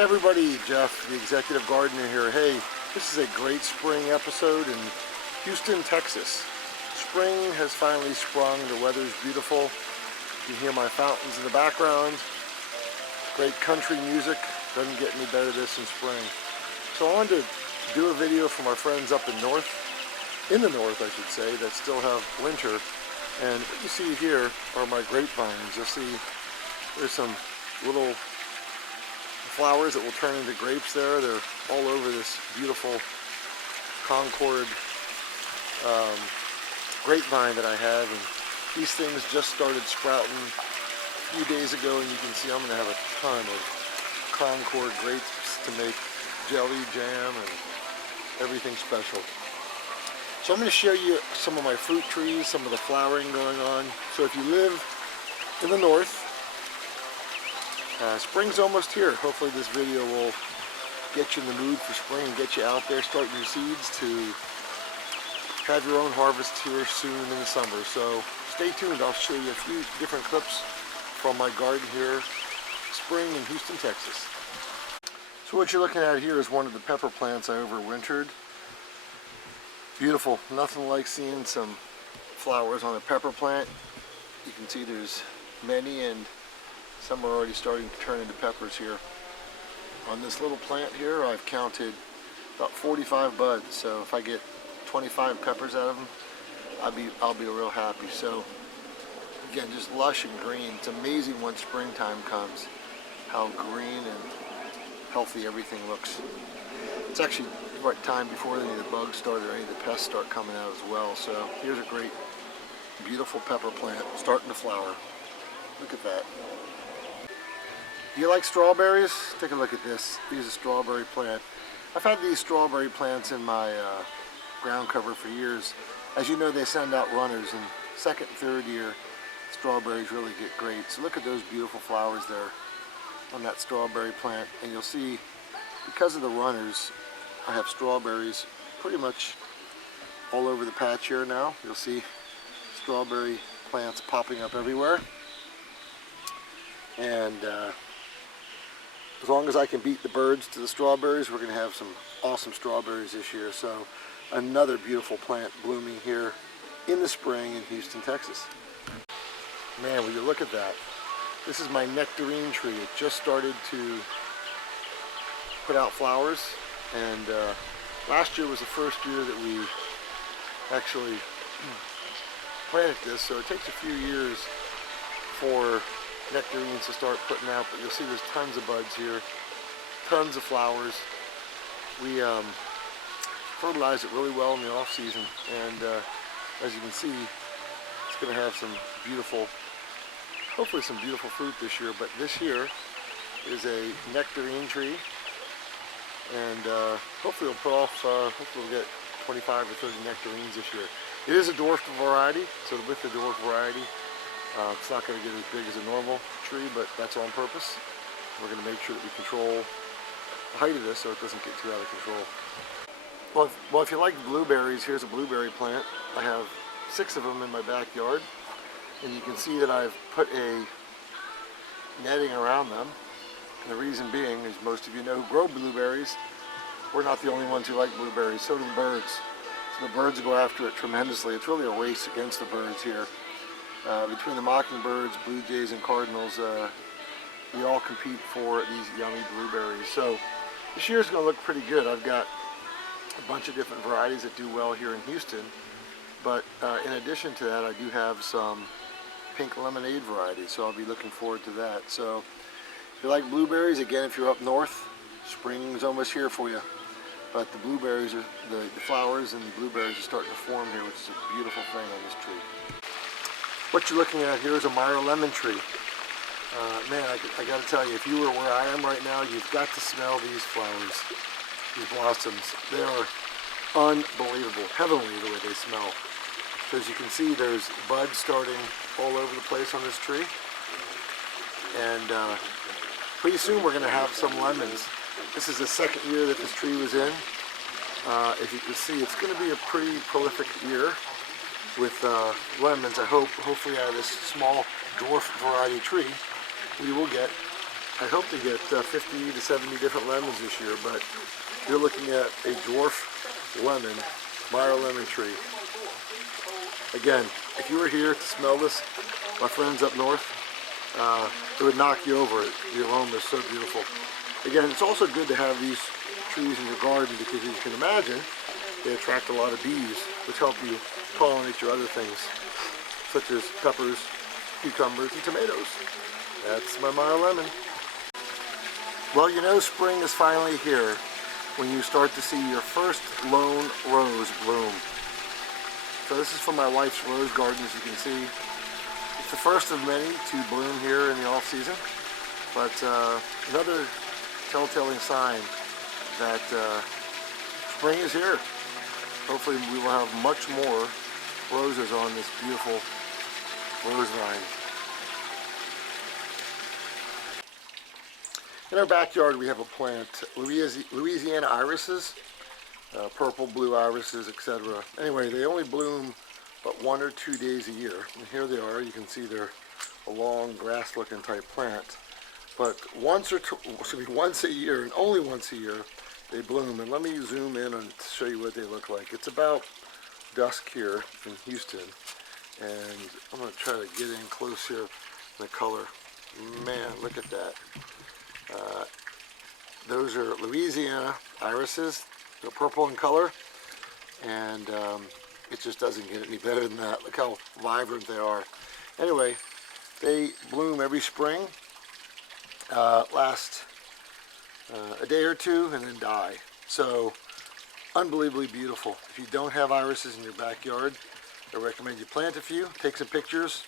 Hey everybody, Jeff, the executive gardener here. Hey, this is a great spring episode in Houston, Texas. Spring has finally sprung. The weather's beautiful. You can hear my fountains in the background. Great country music. Doesn't get any better this in spring. So I wanted to do a video from our friends up in the north I should say, that still have winter. And what you see here are my grapevines. You'll see there's some little flowers that will turn into grapes there. They're all over this beautiful Concord grapevine that I have, and these things just started sprouting a few days ago, and you can see I'm going to have a ton of Concord grapes to make jelly, jam, and everything special. So I'm going to show you some of my fruit trees, some of the flowering going on. So if you live in the north, spring's almost here. Hopefully this video will get you in the mood for spring and get you out there starting your seeds to have your own harvest here soon in the summer. So stay tuned. I'll show you a few different clips from my garden here, spring in Houston, Texas. So what you're looking at here is one of the pepper plants I overwintered. Beautiful. Nothing like seeing some flowers on a pepper plant. You can see there's many, and some are already starting to turn into peppers here. On this little plant here, I've counted about 45 buds. So if I get 25 peppers out of them, I'll be real happy. So again, just lush and green. It's amazing when springtime comes, how green and healthy everything looks. It's actually the right time before any of the bugs start or any of the pests start coming out as well. So here's a great, beautiful pepper plant starting to flower. Look at that. Do you like strawberries? Take a look at this. Here's a strawberry plant. I've had these strawberry plants in my ground cover for years. As you know, they send out runners, and second and third year strawberries really get great. So look at those beautiful flowers there on that strawberry plant, and you'll see because of the runners I have strawberries pretty much all over the patch here now. You'll see strawberry plants popping up everywhere, and as long as I can beat the birds to the strawberries, we're going to have some awesome strawberries this year. So another beautiful plant blooming here in the spring in Houston, Texas. Man, will you look at that. This is my nectarine tree. It just started to put out flowers, and last year was the first year that we actually planted this, so it takes a few years for nectarines to start putting out, but you'll see there's tons of buds here, tons of flowers. We fertilize it really well in the off season, and as you can see, it's going to have some beautiful, hopefully some beautiful fruit this year. But this here is a nectarine tree, and hopefully it'll put off, hopefully we'll get 25 or 30 nectarines this year. It is a dwarf variety, so with the dwarf variety, it's not going to get as big as a normal tree, but that's on purpose. We're going to make sure that we control the height of this so it doesn't get too out of control. Well, if you like blueberries, here's a blueberry plant. I have 6 of them in my backyard, and you can see that I've put a netting around them. And the reason being is most of you know who grow blueberries. We're not the only ones who like blueberries, so do the birds. So the birds go after it tremendously. It's really a race against the birds here. Between the mockingbirds, blue jays, and cardinals, we all compete for these yummy blueberries. So this year's going to look pretty good. I've got a bunch of different varieties that do well here in Houston, but in addition to that, I do have some pink lemonade varieties, so I'll be looking forward to that. So if you like blueberries, again, if you're up north, spring's almost here for you. But the blueberries, are the flowers and the blueberries are starting to form here, which is a beautiful thing on this tree. What you're looking at here is a Meyer lemon tree. Man, I got to tell you, if you were where I am right now, you've got to smell these flowers, these blossoms. They are unbelievable, heavenly the way they smell. So as you can see, there's buds starting all over the place on this tree, and pretty soon we're going to have some lemons. This is the second year that this tree was in. As you can see, it's going to be a pretty prolific year with lemons. Hopefully out of this small dwarf variety tree, we will get I hope to get 50 to 70 different lemons this year, but you're looking at a dwarf lemon, Meyer lemon tree. Again, if you were here to smell this, my friends up north, it would knock you over. The aroma is so beautiful. Again, it's also good to have these trees in your garden because, as you can imagine, they attract a lot of bees, which help you pollinate your other things, such as peppers, cucumbers, and tomatoes. That's my Meyer lemon. Well, you know spring is finally here when you start to see your first lone rose bloom. So this is from my wife's rose garden, as you can see. It's the first of many to bloom here in the off season, but another telltale sign that spring is here. Hopefully we will have much more roses on this beautiful rose vine. In our backyard we have a plant, Louisiana Irises, purple, blue irises, etc. Anyway, they only bloom but 1 or 2 days a year. And here they are. You can see they're a long grass-looking type plant. But once a year, and only once a year, they bloom. And let me zoom in and show you what they look like. It's about dusk here in Houston, and I'm going to try to get in close here in the color. Man, look at that. Those are Louisiana Irises. They're purple in color, and it just doesn't get any better than that. Look how vibrant they are. Anyway, they bloom every spring, last a day or two, and then die. So, unbelievably beautiful. If you don't have irises in your backyard, I recommend you plant a few, take some pictures.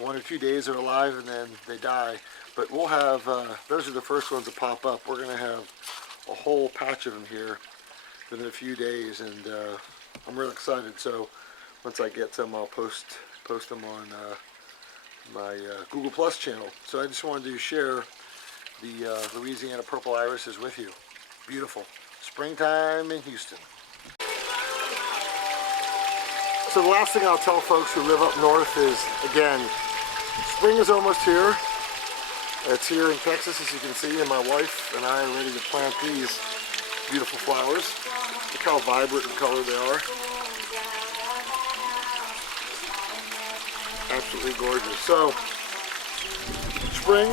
1 or 2 days they're alive, and then they die. But we'll have, those are the first ones to pop up. We're going to have a whole patch of them here within a few days, and I'm real excited. So once I get some, I'll post them on my Google Plus channel. So I just wanted to share the Louisiana purple irises with you. Beautiful. Springtime in Houston. So the last thing I'll tell folks who live up north is, again, spring is almost here. It's here in Texas, as you can see, and my wife and I are ready to plant these beautiful flowers. Look how vibrant in color they are. Absolutely gorgeous. So, spring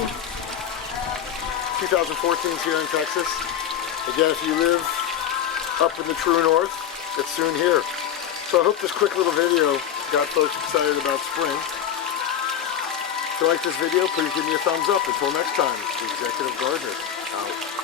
2014 is here in Texas. Again, if you live up in the true north, it's soon here. So I hope this quick little video got folks excited about spring. If you like this video, please give me a thumbs up. Until next time, the Executive Gardener out.